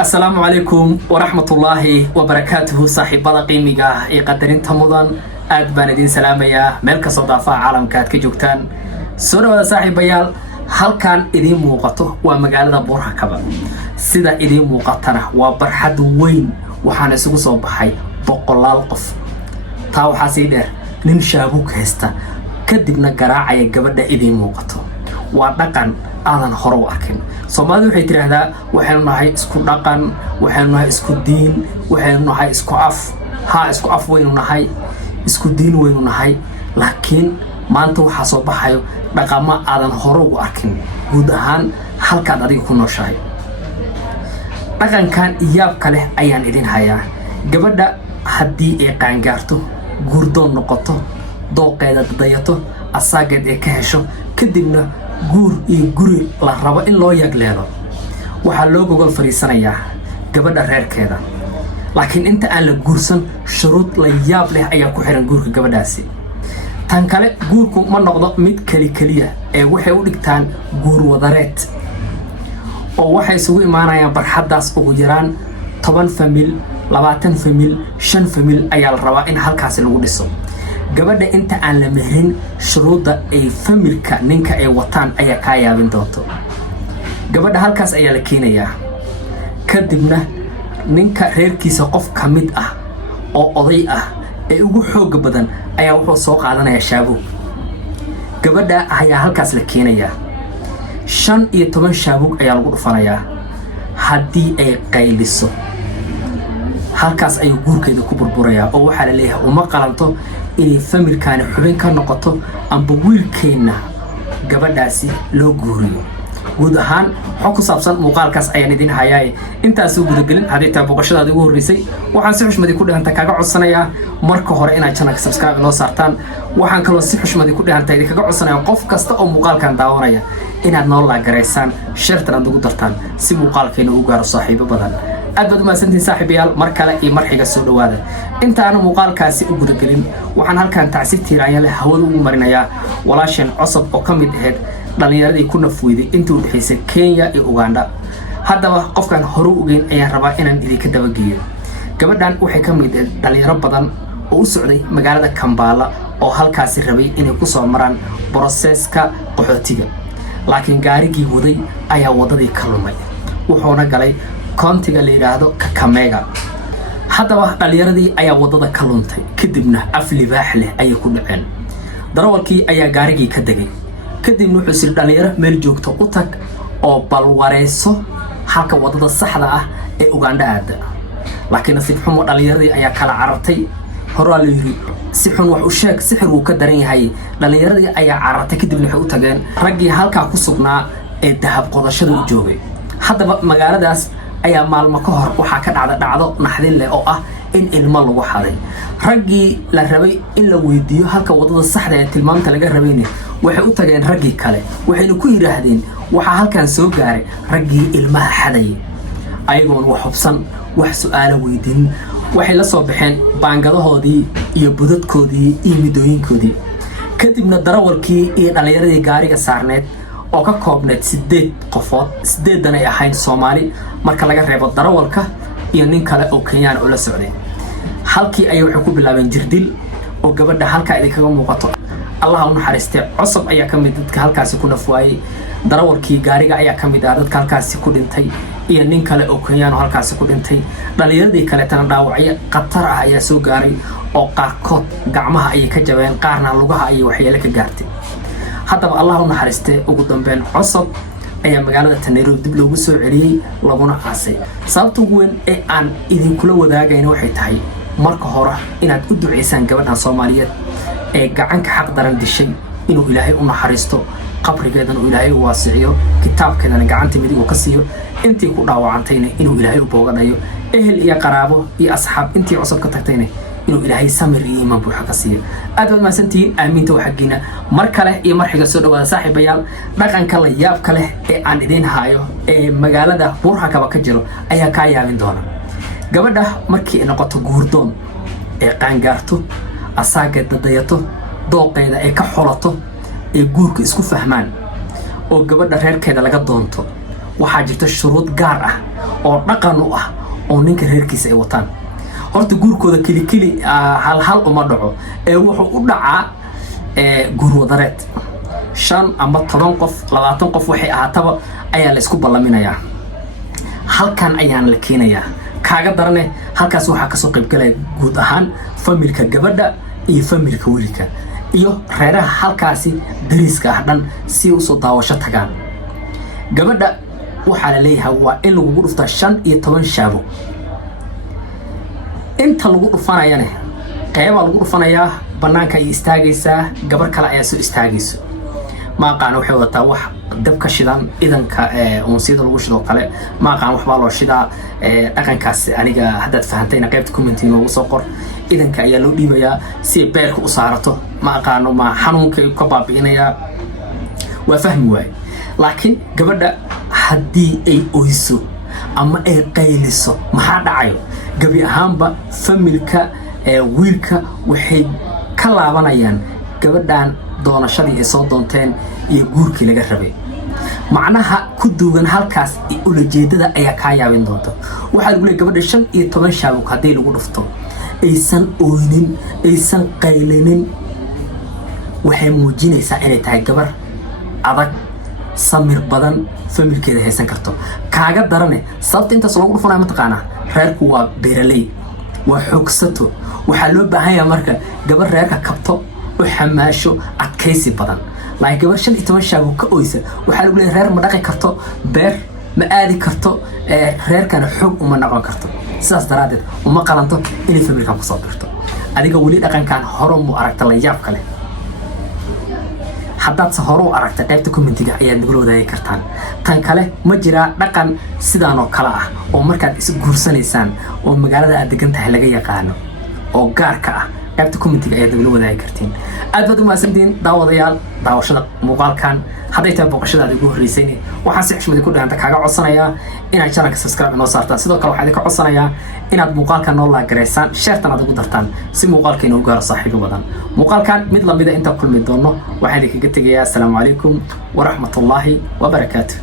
السلام عليكم ورحمة الله وبركاته صاحب قيمة قدرين تمضان أدبان دين سلامية ملك صدافة عالم كات كجوكتان سورة صاحب بيال هل كان إذين موقته ومقالة بورها كبا سيدا إذين موقتنا وبرحد وين وحان سوق صباحي بقلال قف تاو حسيدر نمشابوك هستا كدبنا قراعي قبل إذين موقته ودقن آذان هرو أركن Soomaalidu waxay tiraahdaa waxaanu nahay isku dhaqan waxaanu nahay isku diin waxaanu nahay isku af weynu nahay isku diin weynu nahay laakiin maanta waxa soo baxayo dhaqamo aadan hore u arkin guud ahaan halkaad adiga ku nooshahay dhaqankan iyaab kale ayaan idin hayaa gabadha haddii ay qaangaarto guurdoon noqoto dooqeeda dayato asaageed ay ka hesho kadibna guur iyo guri la rabo in loo yagleelo waxa loo gogol fariisanayaa gabadha reerkeeda laakiin inta aan la guursan shuruud la yaab leh ayaa ku xiran guurka gabadhaasi tan kale guurku ma noqdo mid kaliya ee waxay u dhigtaan guur wadareed oo waxay isugu imaanayaan barxadaas ugu yaraan 10 famil 20 famil 5 famil ayaa la rabaa in halkaas lagu dhiso gabadha inta aan la mehrin shuruuda ay familka ninka ay wataan ayaa ka yaabin doonto gabadha halkaas ayaa la keenayaa kadibna ninka reerkiisa qof kamid ah oo oday ah ee ugu xoog badan ayaa wuxuu soo qaadanayaa shaabuug gabadha ayaa halkaas la keenayaa 15 shaabuug ayaa lagu dhufanayaa haddii ay qayliso halkaas ayuu guurkeeda ku burburayaa oo waxa la leeyahay uma qalanto inay familkaani xubin ka noqoto amba wiilkeena gabadhaasi loo guuriyo guud ahaan xog ku saabsan muuqaalkaas ayaan idin hayaa intaas u gudagelin hadii taa boqoshadaada ugu horeysay waxaan si xushmadi ku dhahanta kaga codsanayaa marka hore inaad channelka subscribe noo saartaan waxaan kaloo si xushmadi ku dhahanta idin kaga codsanayaa qof kasta oo muuqaalkan daawanaya inaad noo laagareysaan shartan aad ugu dartaan si muuqaalkeena u gaaro saaxiibo badan aad ma santiin saaxiibayaal mar kale iyo marxiga soo dhawaada inta aan muuqaalkaasi u gudagelin waxaan halkan tacsiib tiiraanya leh hawada ugu marinayaa walaashan cusub oo kamid ahayd dhalinyaradii ku nafweyday intii u dhaxaysay Kenya iyo Uganda haddaba qofkan hore u geyn ayaan rabaa inaan idinka dabageeyo gabadhan waxay kamid ahayd dhalinyaro badan oo u socday magaalada Kampala oo halkaasi rabay inay ku soo maraan processka qaxootiga laakiin gaarigii waday ayaa wadadii ka lumay wuxuuna galay kontiga la yiraahdo Kakamega haddaba dhalinyaradii ayaa wadada ka luntay kadibna af libaax leh ayay ku dhaceen darawalkii ayaa gaarigii ka degay kadibna wuxuu sir dhalinyaro meel joogto u tag oo balwareyso halka wadada saxda ah ee Uganda aada laakiin nasiib xumo dhalinyaradii ayaa kala carartay hore la yiri si xun wax u sheeg sixir uu ka daran yahay dhalinyaradii ayaa carartay kadibna waxay u tageen raggii halka ku sugnaa ee dahab qodashada u joogay haddaba magaaladaas ayaa maalmo ka hor waxa ka dhacdo naxdin leh oo ah in ilmo lagu xaday raggii la rabay in la weydiiyo halka wadada saxda ee tilmaamta laga rabayna waxay u tageen raggii kale waxayna ku yiraahdeen waxa halkan soo gaaray raggii ilmaha xaday ayagoon wax hubsan wax su'aalo weydiin waxay la soo baxeen baangadahoodii iyo budadkoodii iyo midooyinkoodii kadibna darawalkii iyo dhalinyaradii gaariga saarneed oo ka koobneed 8 qofood 8 ay ahayn Soomaali marka laga reebo darawalka iyo nin kale oo Kenyan oo la socday halkii ay waxay ku bilaabeen jirdil oo gabadha halka ay kaga muuqato Allah u naxariistay cusub ayaa kamid dadka halkaas ku nafwaayay darawalkii gaariga ayaa kamid ah dadka halkaas ku dhintay iyo nin kale oo Kenyan halkaas ku dhintay dhalinyaradii kale tan dhaawacyo qatar ah ayaa soo gaaray oo qaarkood gacmaha ay ka jabeen qaarna lugaha ay waxyeelo ka gaartay haddaba Allah u naxariistay ugu dambeyn cusub ayaa magaalada Tanairobi dib loogu soo celiyay laguna aasay sababta ugu weyn ee aan idin kula wadaagayna waxay tahay marka hore inaad u duceysaan gabadhan Soomaaliyeed ee gacanka xaq daran dishay inuu Ilaahay u naxariisto qabrigeedan uu Ilaahay waasiyo kitaabkeedana gacanta midig uu ka siiyo intii ku dhaawacantayna inuu Ilaahay u booganayo ehel iyo qaraabo iyo asxaab intii cusub ka tagtayna inuu Ilaahay samir iyo iimaan buuxa ka siiyo aad ma santiin aaminta waxaagina mar kale iyo marxiga soo dhawaada saaxiibayaal dhaqanka la yaab kale ee aan idin haayo ee magaalada Buurhakaba ka jiro ayaa ka yaabin doona gabadha markii ay noqoto guurdoon ee qaangaarto asaageeda dayato dooqeeda ay ka xolato ee guurka isku fahmaan oo gabadha reerkeeda laga doonto waxaa jirta shuruud gaar ah oo dhaqan u ah oo ninka reerkiisa ay wataan. horta guurkooda keli hal uma dhaco ee wuxuu u dhacaa guur wadareed 5 ama 10 qof 20 qof waxay ahaataba ayaa la isku ballaminayaa. halkan ayaan la keenayaa kaaga darane halkaas waxaa ka soo qayb galay guud ahaan familka gabadha iyo familka wiilka iyo reeraha halkaasi dariska ah dhan si u soo daawasho tagaan. gabadha waxaa la leeyahay waa in lagu dhuftaa 5 iyo 10 shaabo. inta lagu dhufanayana qayba lagu dhufanayaa banaanka ay istaagaysaa gabar kale ayaa soo istaagayso. ma aqaan waxay wadataa wax dabka shidan idanka unsida lagu shido kale ma aqaan waxba loo shidaa dhaqankaas aniga haddaad fahantayna qaybta comment inoogu soo qor. idanka ayaa loo dhiibayaa si beerka u saarato ma aqaano ma xanuunka ka baabi'inayaa waa fahmi waay. laakiin gabadha haddii ay oyso ama ay qayliso maxaa dhacayo gabi ahaanba familka wiilka waxay ka laabanayaan gabadhan doonashadii ay soo doonteen iyo guurkii laga rabay. macnaha ku duugan halkaas ulajeedada ayaa ka yaabin doonta. waxaa lagu leeyahay gabadha 5 iyo 10 shaabuk haddii lagu dhufto aysan ooynin aysan qaylinin waxay muujinaysaa inay tahay gabar adag samir badan familkeeda haysan karto. kaaga darane sababta intaas lagu dhufanayo mataqaanaa reerku waa beeraley waa xoogsato. waxaa loo baahan yahay marka gabar reerka kabto u xamaasho adkaysi badan. laakiin gabar 5 iyo 10 shaabuk ka oysa waxaa lagu leeyahay reer ma dhaqi karto beer ma aadi karto reerkana xoog uma noqon karto. sidaas daraadeed uma qalanto inay familkan ku soo birto. adiga weli dhaqankan hore mu aragta la yaab kale haddaad hore u aragtay qaybta commentiga ayaad nagula wadaagi kartaan. tan kale ma jiraa dhaqan sidaan oo kale ah oo markaad is guursanaysaan oo magaalada aad degan tahay laga yaqaano oo gaarka ah qaybta commentiga ayaad nagula wadaagi kartiin. aad baad u mahadsantihiin daawadayaal daawashada muuqaalkan. hadday tahay booqashadaada ugu horreysay waxaan si xushmad ku dhaanta kaaga codsanayaa inaad channelka subscribe inoo saartaan. sidoo kale waxaan idinka codsanayaa inaad muuqaalkan noo laagareysaan sheertan aad ugu dartaan si muuqaalkeena u gaaro saaxiibo badan. muuqaalkan mid lamida inta kulmi doono waxaan idinkaga tegayaa. assalaamu calaykum waraxmatullaahi wabarakaatuh.